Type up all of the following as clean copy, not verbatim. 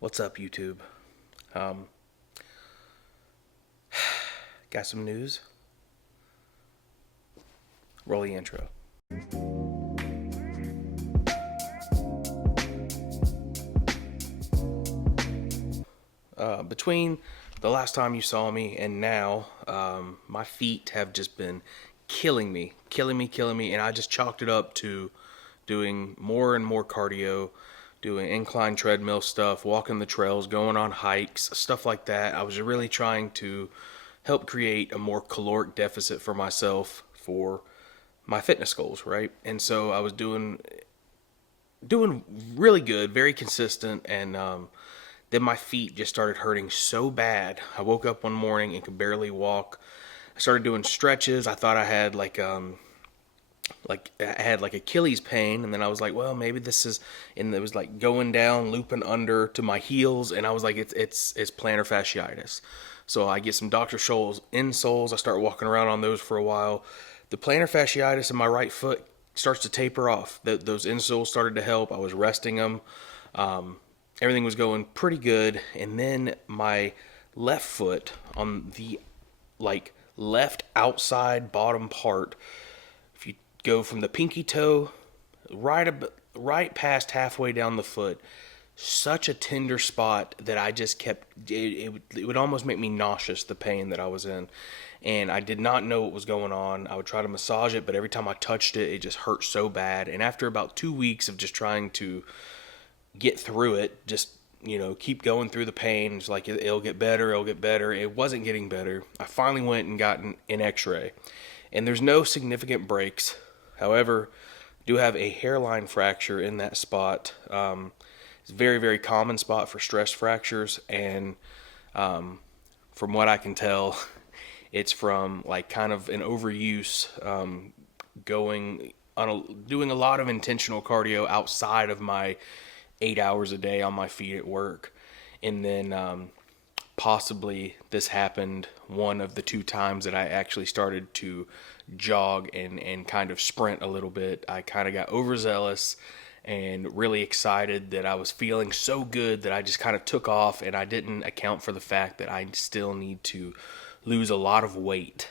What's up, YouTube? Um, got some news. Roll the intro. Between the last time you saw me and now, my feet have just been killing me, and I just chalked it up to doing more and more cardio, doing incline treadmill stuff, walking the trails, going on hikes, stuff like that. I was really trying to help create a more caloric deficit for myself for my fitness goals, right? And so I was doing really good, very consistent, and then my feet just started hurting so bad. I woke up one morning and could barely walk. I started doing stretches. I thought I had like Achilles pain, and then I was like, well, maybe this is, and it was like going down, looping under to my heels, and I was like, it's plantar fasciitis. So I get some Dr. Scholl's insoles. I start walking around on those for a while. The plantar fasciitis in my right foot starts to taper off. Those insoles started to help. I was resting them. Everything was going pretty good, and then my left foot on the left outside bottom part, if you go from the pinky toe right past halfway down the foot, such a tender spot that I just kept it would almost make me nauseous, the pain that I was in, and I did not know what was going on. I would try to massage it, but every time I touched it, it just hurt so bad. And after about 2 weeks of just trying to get through it, just keep going through the pain, it's like it'll get better, it wasn't getting better. I finally went and got an x-ray, and there's no significant breaks. However, I do have a hairline fracture in that spot. It's a very, very common spot for stress fractures, and from what I can tell, it's from kind of an overuse, doing a lot of intentional cardio outside of my 8 hours a day on my feet at work. And then possibly this happened one of the 2 times that I actually started to jog and kind of sprint a little bit. I kind of got overzealous and really excited that I was feeling so good that I just kind of took off, and I didn't account for the fact that I still need to lose a lot of weight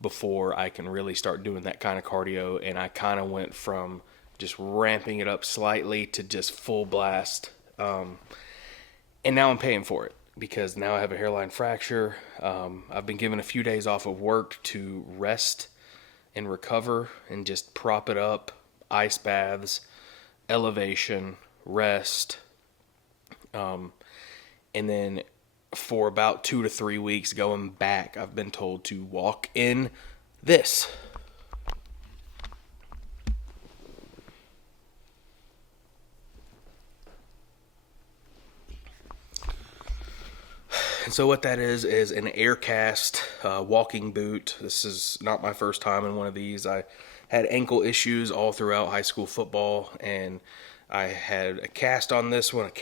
before I can really start doing that kind of cardio. And I kind of went from just ramping it up slightly to just full blast. And now I'm paying for it because now I have a hairline fracture. I've been given a few days off of work to rest and recover and just prop it up, ice baths, elevation, rest. And then for about 2 to 3 weeks going back, I've been told to walk in this. And so what that is an Aircast walking boot. This is not my first time in one of these. I had ankle issues all throughout high school football, and I had a cast on this one,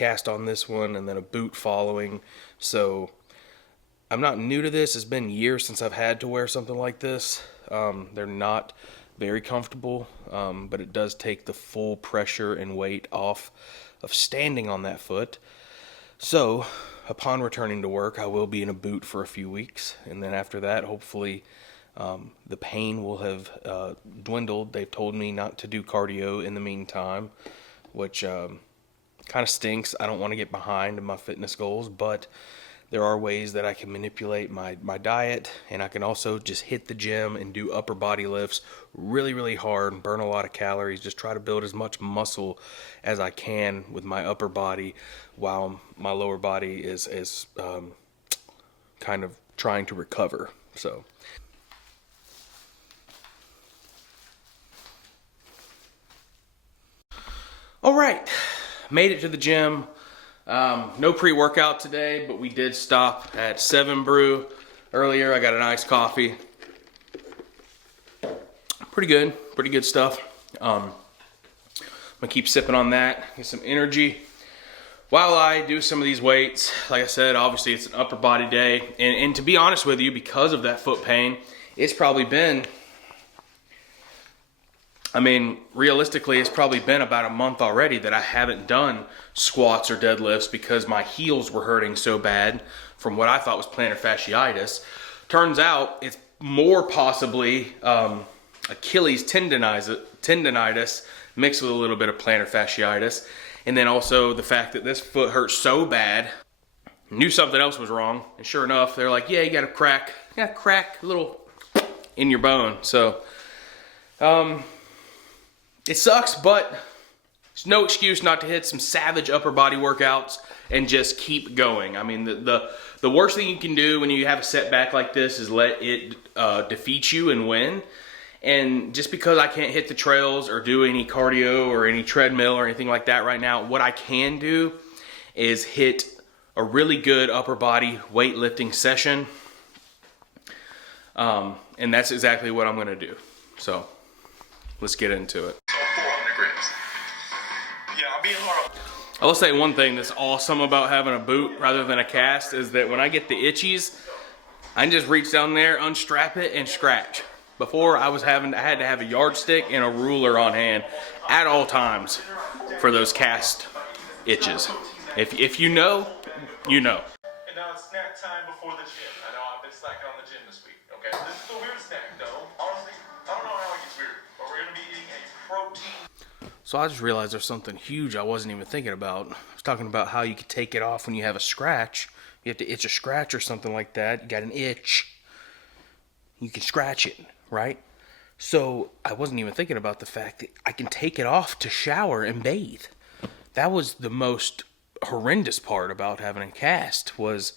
and then a boot following. So I'm not new to this. It's been years since I've had to wear something like this. They're not very comfortable, but it does take the full pressure and weight off of standing on that foot. So upon returning to work, I will be in a boot for a few weeks, and then after that, hopefully, the pain will have dwindled. They've told me not to do cardio in the meantime, which kind of stinks. I don't want to get behind in my fitness goals, but there are ways that I can manipulate my diet, and I can also just hit the gym and do upper body lifts really, really hard, burn a lot of calories, just try to build as much muscle as I can with my upper body while my lower body is kind of trying to recover. So all right, made it to the gym. No pre-workout today, but we did stop at 7 Brew earlier. I got an iced coffee. Pretty good stuff. I'm gonna keep sipping on that, get some energy while I do some of these weights. Like I said, obviously it's an upper body day, and to be honest with you, because of that foot pain, it's probably been I mean, realistically, it's probably been about a month already that I haven't done squats or deadlifts because my heels were hurting so bad from what I thought was plantar fasciitis. Turns out it's more possibly Achilles tendonitis mixed with a little bit of plantar fasciitis. And then also the fact that this foot hurt so bad, knew something else was wrong. And sure enough, they're like, yeah, you got a crack a little in your bone. So, it sucks, but there's no excuse not to hit some savage upper body workouts and just keep going. I mean, the worst thing you can do when you have a setback like this is let it defeat you and win. And just because I can't hit the trails or do any cardio or any treadmill or anything like that right now, what I can do is hit a really good upper body weightlifting session. And that's exactly what I'm gonna do. So let's get into it. I will say one thing that's awesome about having a boot rather than a cast is that when I get the itchies, I can just reach down there, unstrap it, and scratch. Before I had to have a yardstick and a ruler on hand at all times for those cast itches. If you know, you know. And now it's snack time before the gym. I know I've been slacking on the gym this week, okay? This is a weird snack though. Honestly, I don't know how it gets weird, but we're gonna be eating a protein. So I just realized there's something huge I wasn't even thinking about. I was talking about how you could take it off when you have a scratch. You have to itch a scratch or something like that. You got an itch. You can scratch it, right? So I wasn't even thinking about the fact that I can take it off to shower and bathe. That was the most horrendous part about having a cast was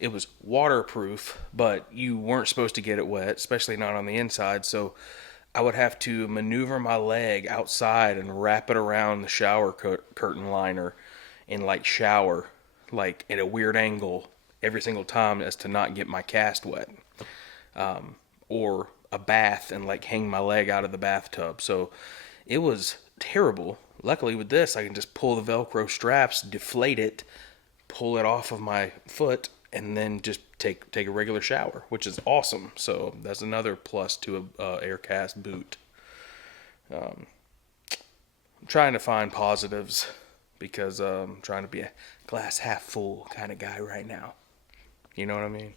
it was waterproof, but you weren't supposed to get it wet, especially not on the inside. So I would have to maneuver my leg outside and wrap it around the shower curtain liner and like shower like at a weird angle every single time as to not get my cast wet. Or a bath and like hang my leg out of the bathtub. So it was terrible. Luckily with this, I can just pull the Velcro straps, deflate it, pull it off of my foot, and then just take a regular shower, which is awesome. So that's another plus to a Aircast boot. I'm trying to find positives because I'm trying to be a glass half full kind of guy right now. You know what I mean?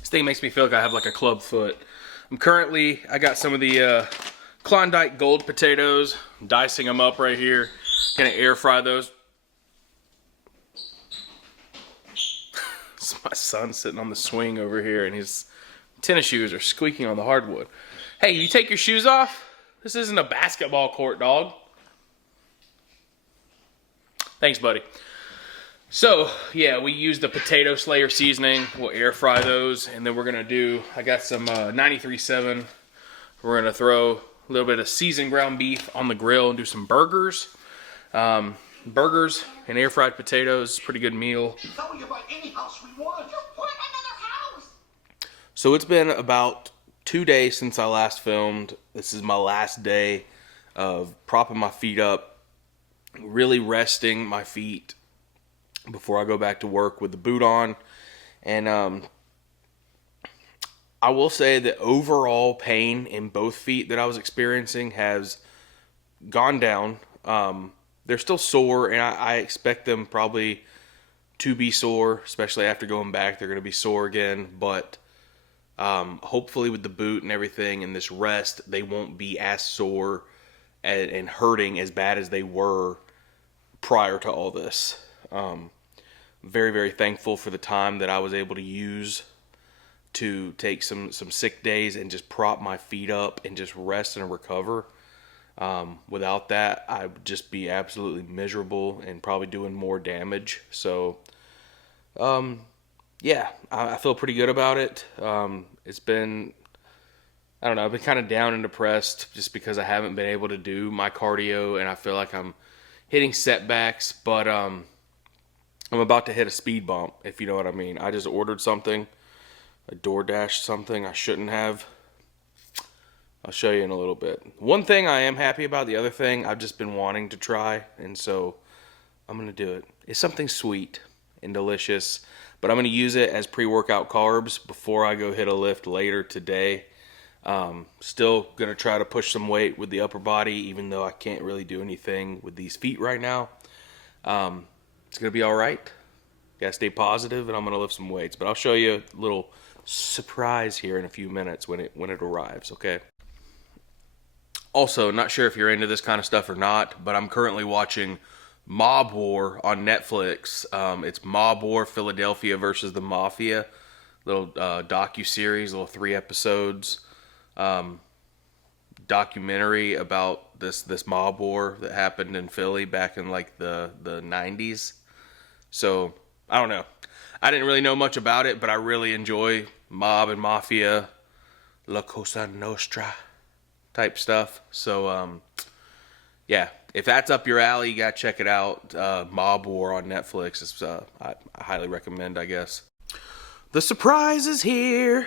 This thing makes me feel like I have like a club foot. I got some of the Klondike Gold potatoes. I'm dicing them up right here. Gonna air fry those. It's my son sitting on the swing over here and his tennis shoes are squeaking on the hardwood. Hey, you take your shoes off? This isn't a basketball court, dog. Thanks, buddy. So, yeah, we use the Potato Slayer seasoning. We'll air fry those, and then we're going to I got some 93.7. We're going to throw a little bit of seasoned ground beef on the grill and do some burgers. Burgers and air fried potatoes, pretty good meal. So it's been about 2 days since I last filmed. This is my last day of propping my feet up, really resting my feet before I go back to work with the boot on. And I will say that overall pain in both feet that I was experiencing has gone down. They're still sore, and I expect them probably to be sore, especially after going back. They're going to be sore again, but hopefully with the boot and everything and this rest, they won't be as sore and hurting as bad as they were prior to all this. Very, very thankful for the time that I was able to use to take some sick days and just prop my feet up and just rest and recover. Without that, I would just be absolutely miserable and probably doing more damage. So, yeah, I feel pretty good about it. It's been, I don't know, I've been kind of down and depressed just because I haven't been able to do my cardio and I feel like I'm hitting setbacks, but I'm about to hit a speed bump, if you know what I mean. I just ordered something, a DoorDash something I shouldn't have. I'll show you in a little bit. One thing I am happy about, the other thing I've just been wanting to try, and so I'm going to do it. It's something sweet, and delicious. But I'm going to use it as pre-workout carbs before I go hit a lift later today. Still going to try to push some weight with the upper body, even though I can't really do anything with these feet right now. It's going to be all right. Got to stay positive, and I'm going to lift some weights. But I'll show you a little surprise here in a few minutes when it arrives, okay? Also, not sure if you're into this kind of stuff or not, but I'm currently watching Mob War on Netflix. It's Mob War Philadelphia versus the Mafia. Little docu-series, little 3 episodes. Documentary about this mob war that happened in Philly back in like the 90s. So, I don't know. I didn't really know much about it, but I really enjoy mob and mafia, La Cosa Nostra type stuff. So, yeah, if that's up your alley, you gotta check it out. Mob War on Netflix. It's, I highly recommend, I guess. The surprise is here.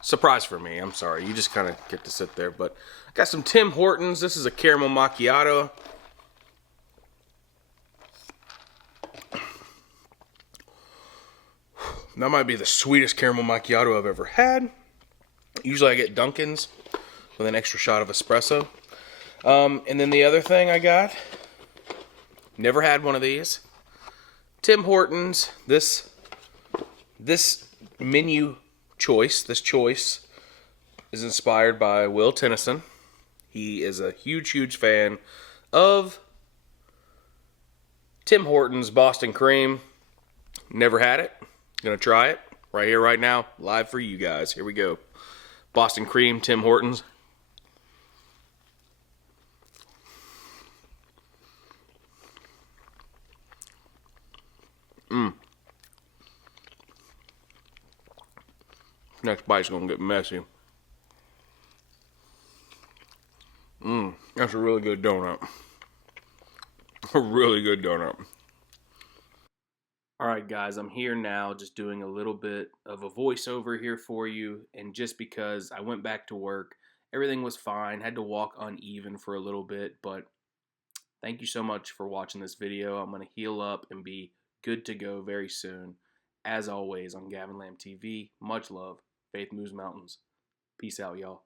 Surprise for me, I'm sorry. You just kind of get to sit there. But I got some Tim Hortons. This is a caramel macchiato. That might be the sweetest caramel macchiato I've ever had. Usually I get Dunkin's with an extra shot of espresso. And then the other thing I got, never had one of these. Tim Hortons. This menu choice, this choice is inspired by Will Tennyson. He is a huge fan of Tim Hortons Boston Cream. Never had it. Gonna try it right here, right now, live for you guys. Here we go. Boston Cream, Tim Hortons. Next bite's gonna get messy. That's a really good donut. A really good donut. Alright guys, I'm here now just doing a little bit of a voiceover here for you, and just because I went back to work, everything was fine, had to walk uneven for a little bit, but thank you so much for watching this video. I'm going to heal up and be good to go very soon. As always, on Gavin Lamb TV, much love, Faith Moves Mountains. Peace out, y'all.